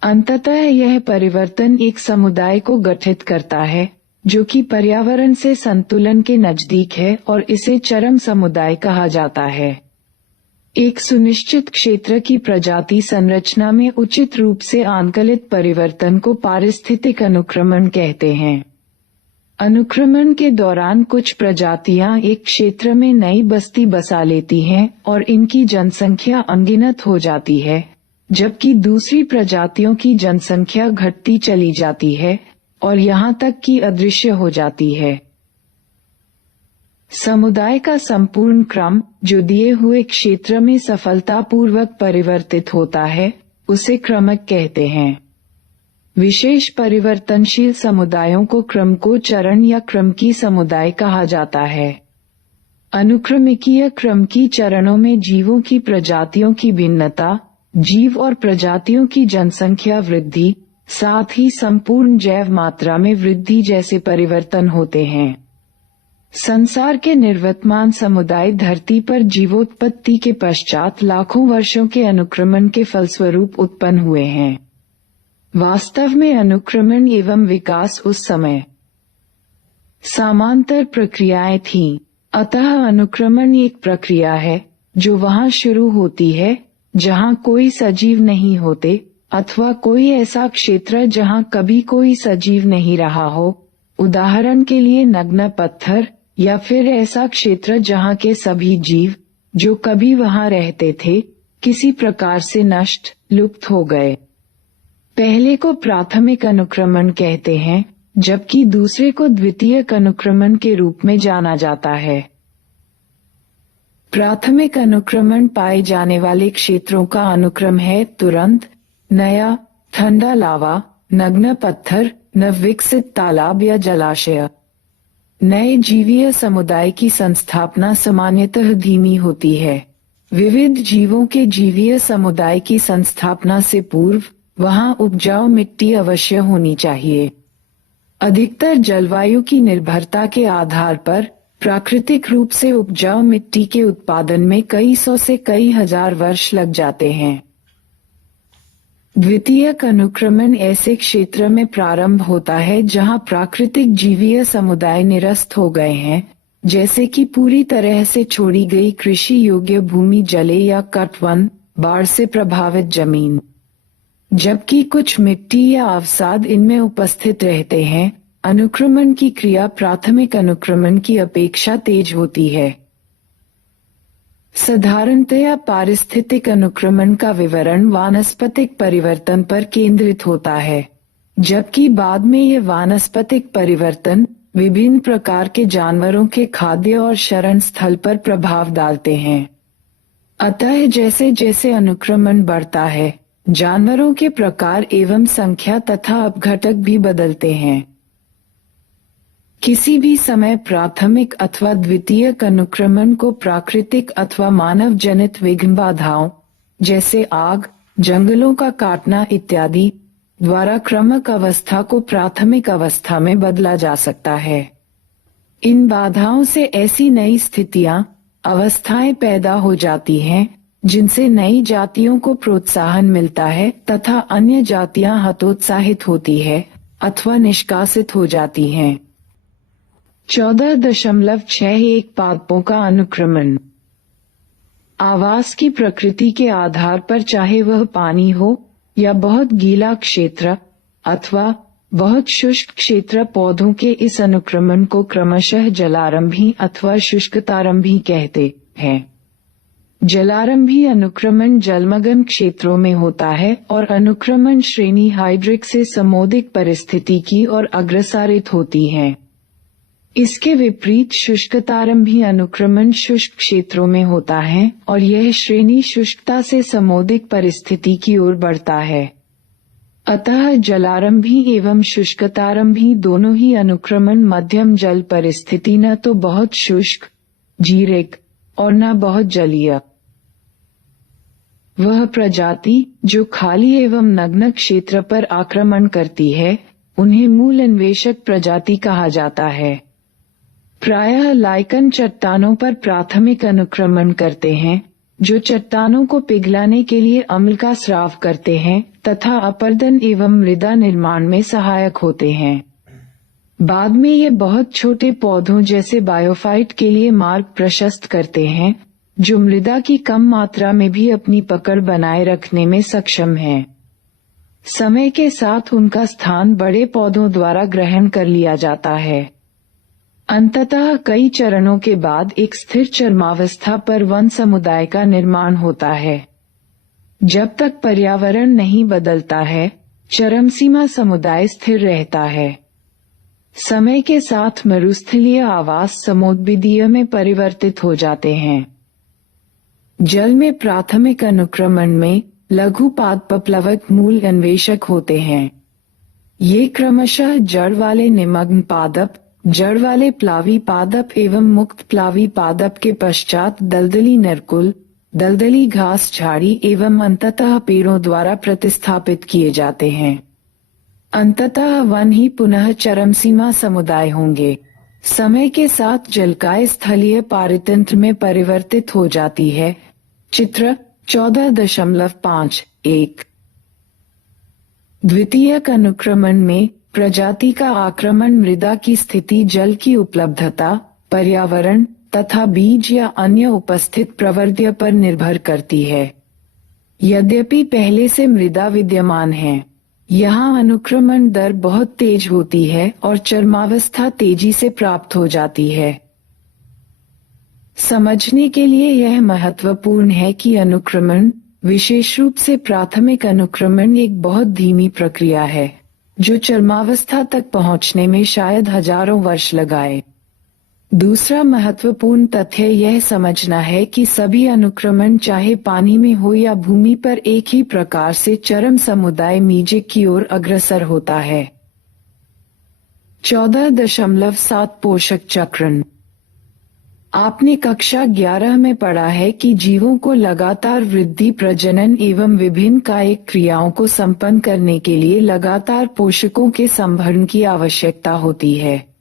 अंततः यह परिवर्तन एक समुदाय को गठित करता है जो कि पर्यावरण से संतुलन के नजदीक है और इसे चरम समुदाय कहा जाता है। एक सुनिश्चित क्षेत्र की प्रजाति संरचना में उचित रूप से आंकलित परिवर्तन को पारिस्थितिक अनुक्रमण कहते हैं। अनुक्रमण के दौरान कुछ प्रजातियां एक क्षेत्र में नई बस्ती बसा लेती हैं और इनकी जनसंख्या अनगिनत हो जाती है, जबकि दूसरी प्रजातियों की जनसंख्या घटती चली जाती है और यहाँ तक कि अदृश्य हो जाती है। समुदाय का संपूर्ण क्रम जो दिए हुए क्षेत्र में सफलतापूर्वक परिवर्तित होता है, उसे क्रमक कहते हैं। विशेष परिवर्तनशील समुदायों को क्रम को चरण या क्रमकी समुदाय कहा जाता है। अनुक्रमिकीय क्रमकी चरणों में जीवों की प्रजातियों की भिन्नता, जीव और प्रजातियों की जनसंख्या वृद्धि, साथ ही संपूर्ण जैव मात्रा में वृद्धि जैसे परिवर्तन होते हैं। संसार के निर्वर्तमान समुदाय धरती पर जीवोत्पत्ति के पश्चात लाखों वर्षों के अनुक्रमण के फलस्वरूप उत्पन्न हुए हैं। वास्तव में अनुक्रमण एवं विकास उस समय समांतर प्रक्रियाएं थीं। अतः अनुक्रमण एक प्रक्रिया है जो वहां शुरू होती है जहां कोई सजीव नहीं होते, अथवा कोई ऐसा क्षेत्र जहां कभी कोई सजीव नहीं रहा हो, उदाहरण के लिए नग्न पत्थर, या फिर ऐसा क्षेत्र जहां के सभी जीव जो कभी वहां रहते थे किसी प्रकार से नष्ट, लुप्त हो गए। पहले को प्राथमिक अनुक्रमण कहते हैं, जबकि दूसरे को द्वितीयक अनुक्रमण के रूप में जाना जाता है। प्राथमिक अनुक्रमण पाए जाने वाले क्षेत्रों का अनुक्रम है तुरंत, नया, ठंडा लावा, नग्न पत्थर, नवविकसित तालाब या जलाशय। नए जीवीय समुदाय की संस्थापना सामान्यतः धीमी होती है। विविध जीवों के जीवीय समुदाय की संस्थापना से पूर्व वहां उपजाऊ मिट्टी अवश्य होनी चाहिए। अधिकतर जलवायु की निर्भरता के आधार पर प्राकृतिक रूप से उपजाऊ मिट्टी के उत्पादन में कई सौ से कई हजार वर्ष लग जाते हैं। द्वितीयक अनुक्रमण ऐसे क्षेत्र में प्रारंभ होता है जहां प्राकृतिक जीवीय समुदाय निरस्त हो गए हैं, जैसे कि पूरी तरह से छोड़ी गई कृषि योग्य भूमि, जले या कटवन, बाढ़ से प्रभावित जमीन। जबकि कुछ मिट्टी या अवसाद इनमें उपस्थित रहते हैं। अनुक्रमण की क्रिया प्राथमिक अनुक्रमण की अपेक्षा तेज होती है। साधारणतया पारिस्थितिक अनुक्रमण का विवरण वानस्पतिक परिवर्तन पर केंद्रित होता है, जबकि बाद में ये वानस्पतिक परिवर्तन विभिन्न प्रकार के जानवरों के खाद्य और शरण स्थल पर प्रभाव डालते हैं। अतः जैसे जैसे अनुक्रमण बढ़ता है, जानवरों के प्रकार एवं संख्या तथा अपघटक भी बदलते हैं। किसी भी समय प्राथमिक अथवा द्वितीयक अनुक्रमण को प्राकृतिक अथवा मानव जनित विघ्न बाधाओं, जैसे आग, जंगलों का काटना इत्यादि द्वारा क्रमक अवस्था को प्राथमिक अवस्था में बदला जा सकता है। इन बाधाओं से ऐसी नई स्थितियां, अवस्थाएं पैदा हो जाती हैं जिनसे नई जातियों को प्रोत्साहन मिलता है तथा अन्य जातियां हतोत्साहित होती है अथवा निष्कासित हो जाती हैं। 14.61 पादपों का अनुक्रमण। आवास की प्रकृति के आधार पर चाहे वह पानी हो या बहुत गीला क्षेत्र अथवा बहुत शुष्क क्षेत्र, पौधों के इस अनुक्रमण को क्रमशः जलारंभी अथवा शुष्कतारंभी कहते हैं। जलारंभी अनुक्रमण जलमग्न क्षेत्रों में होता है और अनुक्रमण श्रेणी हाइड्रिक से समोदिक परिस्थिति की ओर अग्रसारित होती है। इसके विपरीत शुष्कतारंभी अनुक्रमण शुष्क क्षेत्रों में होता है और यह श्रेणी शुष्कता से समोदिक परिस्थिति की ओर बढ़ता है। अतः जलारंभी एवं शुष्कतारंभी दोनों ही अनुक्रमण मध्यम जल परिस्थिति, न तो बहुत शुष्क, जीरिक और न बहुत जलीय। वह प्रजाति जो खाली एवं नग्न क्षेत्र पर आक्रमण करती है, उन्हें मूल अन्वेषक प्रजाति कहा जाता है। प्रायः लाइकन चट्टानों पर प्राथमिक अनुक्रमण करते हैं, जो चट्टानों को पिघलाने के लिए अम्ल का स्राव करते हैं तथा अपरदन एवं मृदा निर्माण में सहायक होते हैं। बाद में ये बहुत छोटे पौधों जैसे बायोफाइट के लिए मार्ग प्रशस्त करते हैं, जो मृदा की कम मात्रा में भी अपनी पकड़ बनाए रखने में सक्षम हैं। समय के साथ उनका स्थान बड़े पौधों द्वारा ग्रहण कर लिया जाता है। अंततः कई चरणों के बाद एक स्थिर चरमावस्था पर वन समुदाय का निर्माण होता है। जब तक पर्यावरण नहीं बदलता है, चरमसीमा समुदाय स्थिर रहता है। समय के साथ मरुस्थलीय आवास समुद्रविदीय में परिवर्तित हो जाते हैं। जल में प्राथमिक अनुक्रमण में लघु पादप मूल अन्वेषक होते हैं। ये क्रमशः जड़ वाले निमग्न पादप, जड़ वाले प्लावी पादप एवं मुक्त प्लावी पादप के पश्चात दलदली नरकुल, दलदली घास झाड़ी एवं अंततः पेड़ों द्वारा प्रतिस्थापित किए जाते हैं। अंततः वन ही पुनः चरम सीमा समुदाय होंगे। समय के साथ जलकाय स्थलीय पारितंत्र में परिवर्तित हो जाती है। चित्र 14.5.1। द्वितीयक अनुक्रमण में प्रजाति का आक्रमण मृदा की स्थिति, जल की उपलब्धता, पर्यावरण तथा बीज या अन्य उपस्थित प्रवर्ध्य पर निर्भर करती है। यद्यपि पहले से मृदा विद्यमान है, यहाँ अनुक्रमण दर बहुत तेज होती है और चरमावस्था तेजी से प्राप्त हो जाती है। समझने के लिए यह महत्वपूर्ण है कि अनुक्रमण, विशेष रूप से प्राथमिक अनुक्रमण, एक बहुत धीमी प्रक्रिया है जो चरमावस्था तक पहुंचने में शायद हजारों वर्ष लगाए। दूसरा महत्वपूर्ण तथ्य यह समझना है कि सभी अनुक्रमण, चाहे पानी में हो या भूमि पर, एक ही प्रकार से चरम समुदाय मीजेक की ओर अग्रसर होता है। 14.7 पोषक चक्रण। आपने कक्षा 11 में पढ़ा है कि जीवों को लगातार वृद्धि, प्रजनन एवं विभिन्न कायिक क्रियाओं को संपन्न करने के लिए लगातार पोषकों के संभरण की आवश्यकता होती है।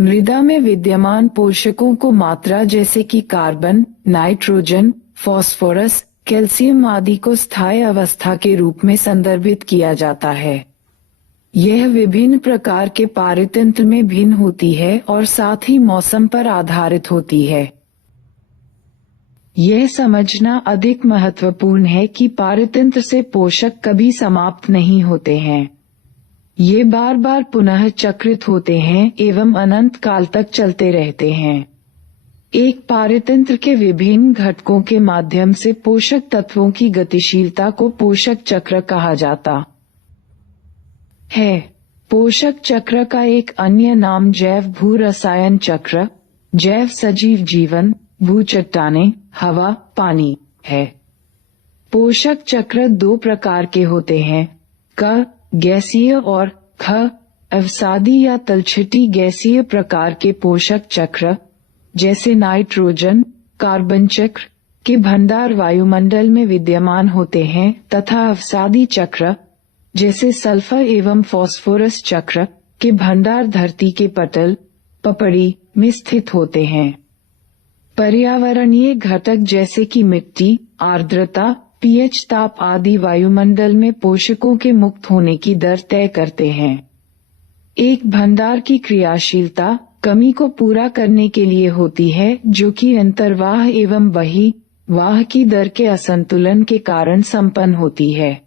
मृदा में विद्यमान पोषकों को मात्रा जैसे कि कार्बन, नाइट्रोजन, फास्फोरस, कैल्शियम आदि को स्थायी अवस्था के रूप में संदर्भित किया जाता है। यह विभिन्न प्रकार के पारितंत्र में भिन्न होती है और साथ ही मौसम पर आधारित होती है। यह समझना अधिक महत्वपूर्ण है कि पारितंत्र से पोषक कभी समाप्त नहीं होते हैं। ये बार बार पुनः चक्रित होते हैं एवं अनंत काल तक चलते रहते हैं। एक पारितंत्र के विभिन्न घटकों के माध्यम से पोषक तत्वों की गतिशीलता को पोषक चक्र कहा जाता है। पोषक चक्र का एक अन्य नाम जैव भू रसायन चक्र, जैव सजीव जीवन, भू चट्टानें, हवा, पानी है। पोषक चक्र दो प्रकार के होते हैं, क गैसीय और ख अवसादी या तलछटी गैसीय प्रकार के पोषक चक्र, जैसे नाइट्रोजन, कार्बन चक्र के भंडार वायुमंडल में विद्यमान होते हैं तथा अवसादी चक्र, जैसे सल्फर एवं फास्फोरस चक्र के भंडार धरती के पटल, पपड़ी में स्थित होते हैं। पर्यावरणीय घटक जैसे कि मिट्टी, आर्द्रता, पीएच, ताप आदि वायुमंडल में पोषकों के मुक्त होने की दर तय करते हैं। एक भंडार की क्रियाशीलता कमी को पूरा करने के लिए होती है, जो कि अंतर्वाह एवं बहिर्वाह की दर के असंतुलन के कारण संपन्न होती है।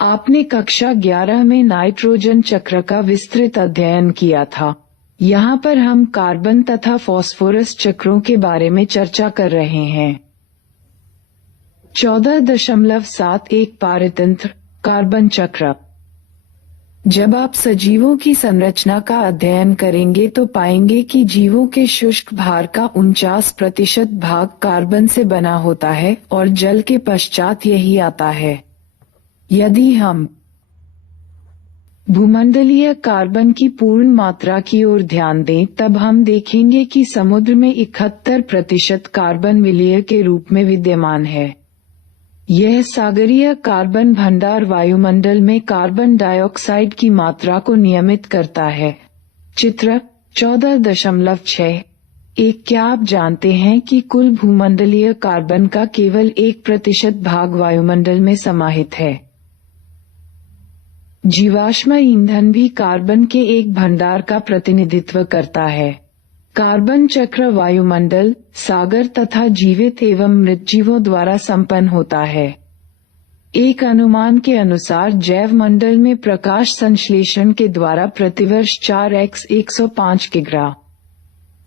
आपने कक्षा 11 में नाइट्रोजन चक्र का विस्तृत अध्ययन किया था। यहाँ पर हम कार्बन तथा फास्फोरस चक्रों के बारे में चर्चा कर रहे हैं। 14.7 पारितंत्र, कार्बन चक्र। जब आप सजीवों की संरचना का अध्ययन करेंगे तो पाएंगे कि जीवों के शुष्क भार का 49% भाग कार्बन से बना होता है और जल के पश्चात यही आता है। यदि हम भूमंडलीय कार्बन की पूर्ण मात्रा की ओर ध्यान दें, तब हम देखेंगे कि समुद्र में 71% कार्बन विलय के रूप में विद्यमान है। यह सागरीय कार्बन भंडार वायुमंडल में कार्बन डाइऑक्साइड की मात्रा को नियमित करता है। चित्र 14.6 क्या आप जानते हैं कि कुल भूमंडलीय कार्बन का केवल 1% भाग वायुमंडल में समाहित है? जीवाश्म ईंधन भी कार्बन के एक भंडार का प्रतिनिधित्व करता है। कार्बन चक्र वायुमंडल, सागर तथा जीवित एवं मृत जीवों द्वारा संपन्न होता है। एक अनुमान के अनुसार जैव मंडल में प्रकाश संश्लेषण के द्वारा प्रतिवर्ष 4x105 किग्रा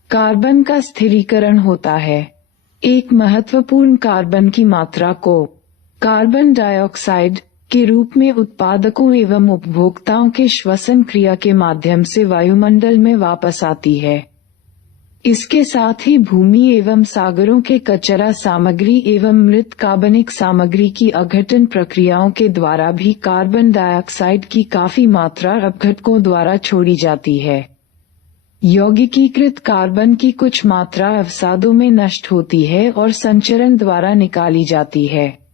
कार्बन का स्थिरीकरण होता है। एक महत्वपूर्ण कार्बन की मात्रा को कार्बन डाइऑक्साइड के रूप में उत्पादकों एवं उपभोक्ताओं के श्वसन क्रिया के माध्यम से वायुमंडल में वापस आती है। इसके साथ ही भूमि एवं सागरों के कचरा सामग्री एवं मृत कार्बनिक सामग्री की अघटन प्रक्रियाओं के द्वारा भी कार्बन डाइऑक्साइड की काफी मात्रा अपघटकों द्वारा छोड़ी जाती है। यौगिकीकृत कार्बन की कुछ मात्रा अवसादों में नष्ट होती है और संचरण द्वारा निकाली जाती है।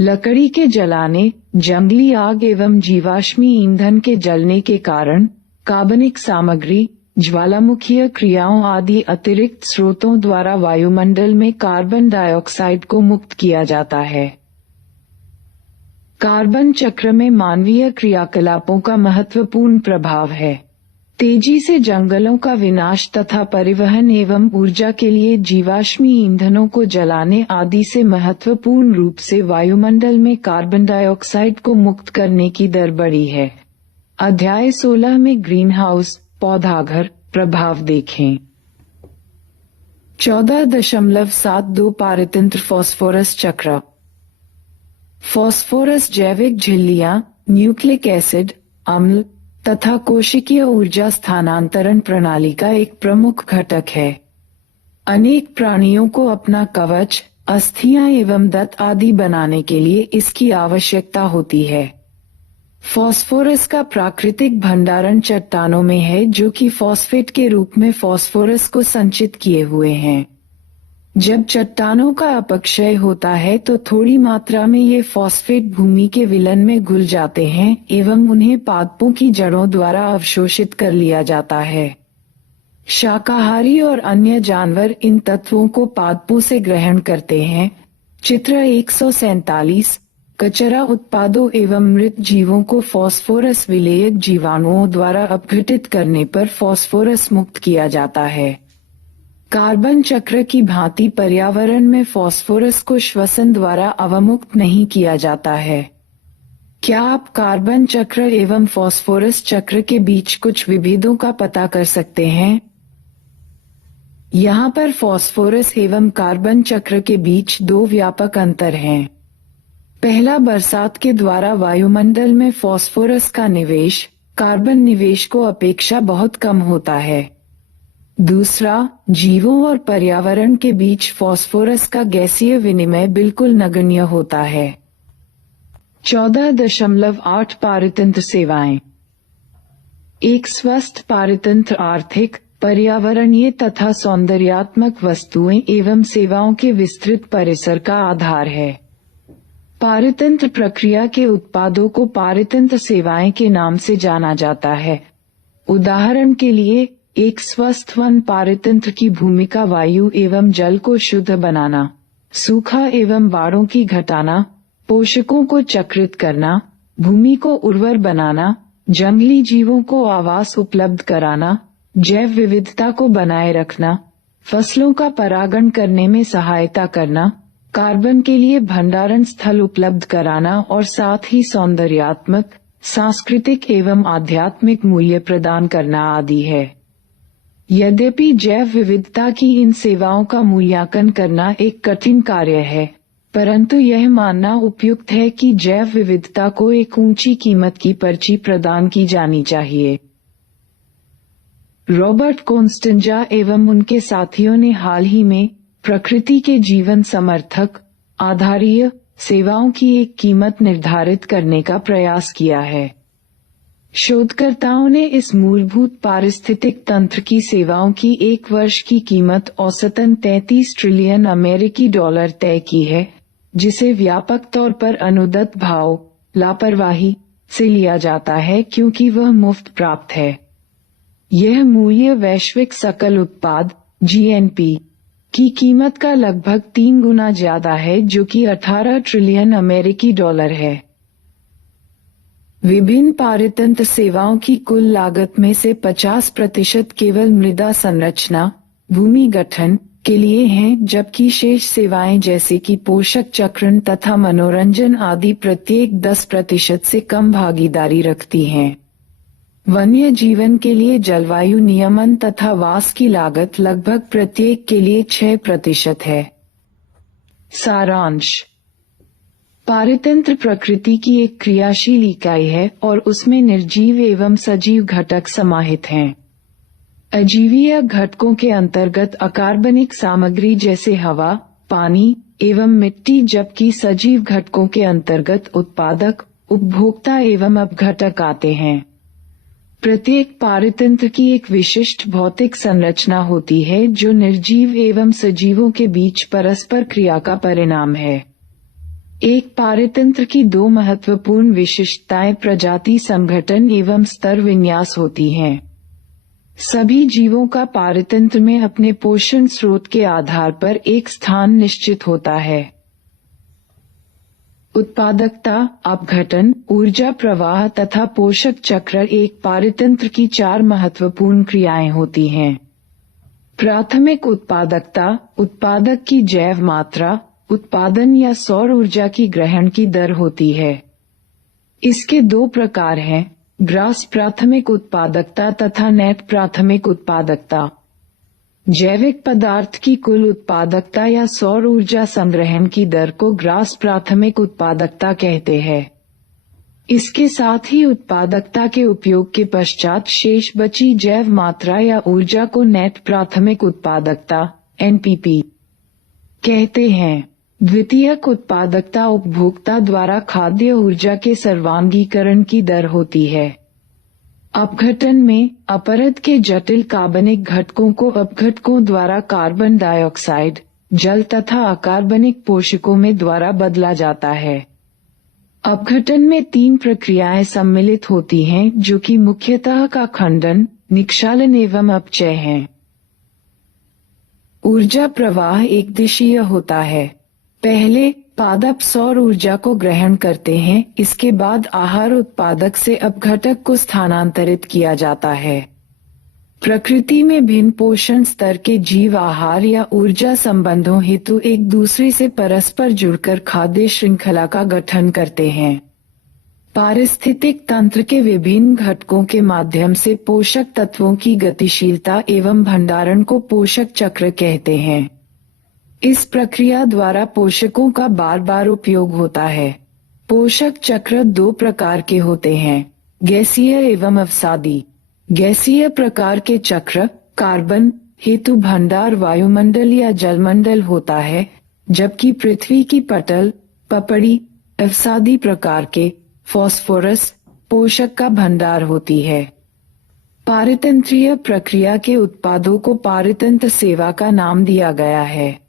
लकड़ी के जलाने, जंगली आग एवं जीवाश्मी ईंधन के जलने के कारण कार्बनिक सामग्री, ज्वालामुखीय क्रियाओं आदि अतिरिक्त स्रोतों द्वारा वायुमंडल में कार्बन डाइऑक्साइड को मुक्त किया जाता है। कार्बन चक्र में मानवीय क्रियाकलापों का महत्वपूर्ण प्रभाव है। तेजी से जंगलों का विनाश तथा परिवहन एवं ऊर्जा के लिए जीवाश्मी ईंधनों को जलाने आदि से महत्वपूर्ण रूप से वायुमंडल में कार्बन डाइऑक्साइड को मुक्त करने की दर बढ़ी है। अध्याय 16 में ग्रीनहाउस पौधाघर प्रभाव देखें। 14.72 पारतंत्र फॉस्फोरस चक्र। फॉस्फोरस जैविक झिल्लियां, न्यूक्लिक एसिड, अम्ल तथा कोशिकीय ऊर्जा स्थानांतरण प्रणाली का एक प्रमुख घटक है। अनेक प्राणियों को अपना कवच, अस्थियां एवं दंत आदि बनाने के लिए इसकी आवश्यकता होती है। फॉस्फोरस का प्राकृतिक भंडारण चट्टानों में है जो कि फॉस्फेट के रूप में फॉस्फोरस को संचित किए हुए हैं। जब चट्टानों का अपक्षय होता है तो थोड़ी मात्रा में ये फॉस्फेट भूमि के विलयन में घुल जाते हैं एवं उन्हें पादपों की जड़ों द्वारा अवशोषित कर लिया जाता है। शाकाहारी और अन्य जानवर इन तत्वों को पादपों से ग्रहण करते हैं। चित्र 147। कचरा उत्पादों एवं मृत जीवों को फॉस्फोरस विलेयक जीवाणुओं द्वारा अपघटित करने पर फॉस्फोरस मुक्त किया जाता है। कार्बन चक्र की भांति पर्यावरण में फॉस्फोरस को श्वसन द्वारा अवमुक्त नहीं किया जाता है। क्या आप कार्बन चक्र एवं फॉस्फोरस चक्र के बीच कुछ विभेदों का पता कर सकते हैं? यहाँ पर फॉस्फोरस एवं कार्बन चक्र के बीच दो व्यापक अंतर हैं। पहला, बरसात के द्वारा वायुमंडल में फॉस्फोरस का निवेश कार्बन निवेश को अपेक्षा बहुत कम होता है। दूसरा, जीवों और पर्यावरण के बीच फॉस्फोरस का गैसीय विनिमय बिल्कुल नगण्य होता है। 14.8 पारतंत्र सेवाएं। एक स्वस्थ पारतंत्र आर्थिक, पर्यावरणीय तथा सौंदर्यात्मक वस्तुएं एवं सेवाओं के विस्तृत परिसर का आधार है। पारतंत्र प्रक्रिया के उत्पादों को पारतंत्र सेवाएं के नाम से जाना जाता है। उदाहरण के लिए, एक स्वस्थ वन पारतंत्र की भूमिका वायु एवं जल को शुद्ध बनाना, सूखा एवं बाढ़ों की घटाना, पोषकों को चक्रित करना, भूमि को उर्वर बनाना, जंगली जीवों को आवास उपलब्ध कराना, जैव विविधता को बनाए रखना, फसलों का परागण करने में सहायता करना, कार्बन के लिए भंडारण स्थल उपलब्ध कराना और साथ ही सौंदर्यात्मक, सांस्कृतिक एवं आध्यात्मिक मूल्य प्रदान करना आदि है। यद्यपि जैव विविधता की इन सेवाओं का मूल्यांकन करना एक कठिन कार्य है, परंतु यह मानना उपयुक्त है कि जैव विविधता को एक ऊंची कीमत की पर्ची प्रदान की जानी चाहिए। रॉबर्ट कॉन्स्टेंजा एवं उनके साथियों ने हाल ही में प्रकृति के जीवन समर्थक आधारीय सेवाओं की एक कीमत निर्धारित करने का प्रयास किया है। शोधकर्ताओं ने इस मूलभूत पारिस्थितिक तंत्र की सेवाओं की एक वर्ष की कीमत औसतन 33 ट्रिलियन अमेरिकी डॉलर तय की है, जिसे व्यापक तौर पर अनुदत्त भाव लापरवाही से लिया जाता है क्योंकि वह मुफ्त प्राप्त है। यह मूल्य वैश्विक सकल उत्पाद (जीएनपी) की कीमत का लगभग 3 गुना ज्यादा है, जो कि 18 ट्रिलियन अमेरिकी डॉलर है। विभिन्न पारतंत्र सेवाओं की कुल लागत में से 50% केवल मृदा संरचना, भूमि गठन के लिए हैं, जबकि शेष सेवाएं जैसे कि पोषक चक्रण तथा मनोरंजन आदि प्रत्येक 10% से कम भागीदारी रखती हैं। वन्य जीवन के लिए जलवायु नियमन तथा वास की लागत लगभग प्रत्येक के लिए 6% है। सारांश: पारतंत्र प्रकृति की एक क्रियाशील इकाई है और उसमें निर्जीव एवं सजीव घटक समाहित हैं। अजीवीय घटकों के अंतर्गत अकार्बनिक सामग्री जैसे हवा, पानी एवं मिट्टी, जबकि सजीव घटकों के अंतर्गत उत्पादक, उपभोक्ता एवं अपघटक आते हैं। प्रत्येक पारतंत्र की एक विशिष्ट भौतिक संरचना होती है जो निर्जीव एवं सजीवों के बीच परस्पर क्रिया का परिणाम है। एक पारितंत्र की दो महत्वपूर्ण विशिष्टताएं प्रजाति संगठन एवं स्तर विन्यास होती हैं। सभी जीवों का पारितंत्र में अपने पोषण स्रोत के आधार पर एक स्थान निश्चित होता है। उत्पादकता, अपघटन, ऊर्जा प्रवाह तथा पोषक चक्र एक पारितंत्र की चार महत्वपूर्ण क्रियाएं होती हैं। प्राथमिक उत्पादकता, उत्पादक की जैव मात्रा, उत्पादन या सौर ऊर्जा की ग्रहण की दर होती है। इसके दो प्रकार हैं, ग्रास प्राथमिक उत्पादकता तथा नेट प्राथमिक उत्पादकता। जैविक पदार्थ की कुल उत्पादकता या सौर ऊर्जा संग्रहण की दर को ग्रास प्राथमिक उत्पादकता कहते हैं। इसके साथ ही उत्पादकता के उपयोग के पश्चात शेष बची जैव मात्रा या ऊर्जा को नेट प्राथमिक उत्पादकता (NPP) कहते हैं। द्वितीयक उत्पादकता उपभोक्ता द्वारा खाद्य ऊर्जा के सर्वांगीकरण की दर होती है। अपघटन में अपरद के जटिल कार्बनिक घटकों को अपघटकों द्वारा कार्बन डाइऑक्साइड, जल तथा अकार्बनिक पोषकों में द्वारा बदला जाता है। अपघटन में तीन प्रक्रियाएं सम्मिलित होती हैं जो कि मुख्यतः का खंडन, निक्षालन एवं अपचय हैं। ऊर्जा प्रवाह एक दिशीय होता है। पहले पादप सौर ऊर्जा को ग्रहण करते हैं, इसके बाद आहार उत्पादक से अपघटक को स्थानांतरित किया जाता है। प्रकृति में भिन्न पोषण स्तर के जीव आहार या ऊर्जा संबंधों हेतु एक दूसरे से परस्पर जुड़कर खाद्य श्रृंखला का गठन करते हैं। पारिस्थितिक तंत्र के विभिन्न घटकों के माध्यम से पोषक तत्वों की गतिशीलता एवं भंडारण को पोषक चक्र कहते हैं। इस प्रक्रिया द्वारा पोषकों का बार बार उपयोग होता है। पोषक चक्र दो प्रकार के होते हैं, गैसीय एवं अवसादी। गैसीय प्रकार के चक्र कार्बन हेतु भंडार वायुमंडल या जलमंडल होता है, जबकि पृथ्वी की पटल पपड़ी अवसादी प्रकार के फास्फोरस पोषक का भंडार होती है। पारितंत्रीय प्रक्रिया के उत्पादों को पारितंत्र सेवा का नाम दिया गया है।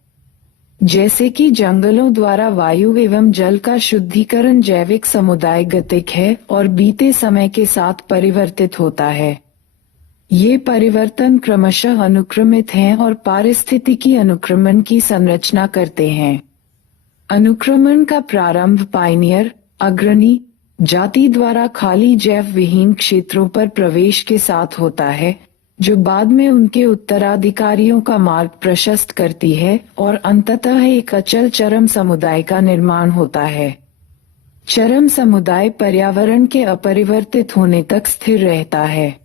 जैसे कि जंगलों द्वारा वायु एवं जल का शुद्धिकरण जैविक समुदाय गतिक है और बीते समय के साथ परिवर्तित होता है। ये परिवर्तन क्रमशः अनुक्रमित हैं और पारिस्थितिकी अनुक्रमण की संरचना करते हैं। अनुक्रमण का प्रारंभ पायनियर अग्रणी जाति द्वारा खाली जैव विहीन क्षेत्रों पर प्रवेश के साथ होता है, जो बाद में उनके उत्तराधिकारियों का मार्ग प्रशस्त करती है और अंततः एक अचल चरम समुदाय का निर्माण होता है। चरम समुदाय पर्यावरण के अपरिवर्तित होने तक स्थिर रहता है।